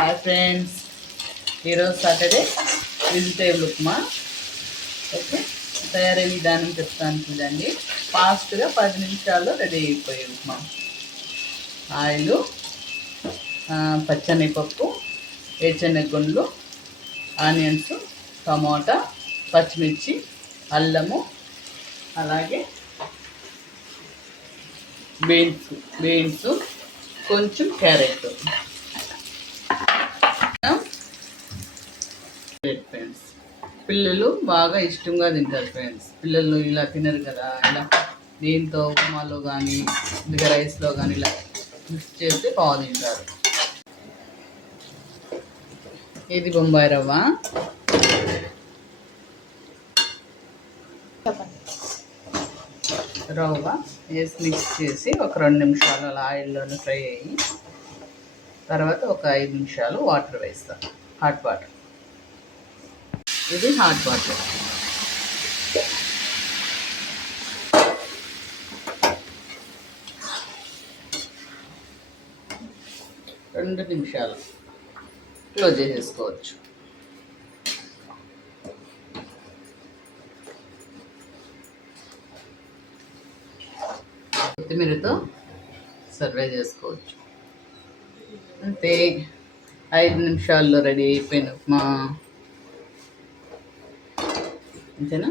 Hi friends, ఈరోజు Saturday vegetable upma. Okay, తయారీ విధానం చెప్తాను చూడండి. ఫాస్ట్గా 10 నిమిషాల్లో రెడీ అయిపోయే ఉప్మా. ఆయిల్, పచ్చనిపప్పు, వేరుశనగగుండ్లు, ఆనియన్స్, టమోటా, పచ్చిమిర్చి, అల్లము, అలాగే బీన్స్, కొంచెం క్యారెట్. ఫ్రెండ్స్, పిల్లలు బాగా ఇష్టంగా తింటారు ఫ్రెండ్స్. పిల్లలు ఇలా తినరు కదా, ఇలా దీంతో ఉప్మాలో కానీ ఇంకా రైస్లో కానీ ఇలా మిక్స్ చేస్తే బాగా తింటారు. ఇది బొంబాయి రవ్వ, వేసి మిక్స్ చేసి ఒక 2 నిమిషాలు అలా ఆయిల్లోనే ఫ్రై అయ్యి తర్వాత ఒక 5 నిమిషాలు వాటర్ వేస్తాం, హాట్ వాటర్. ఇది హాట్ వాటర్. రెండు నిమిషాలు క్లోజ్ చేసేసుకోవచ్చు. కొత్తిమీరతో సర్వ్ చేసుకోవచ్చు. అంతే, 5 నిమిషాల్లో రెడీ అయిపోయిన ఉప్మా. అంతేనా?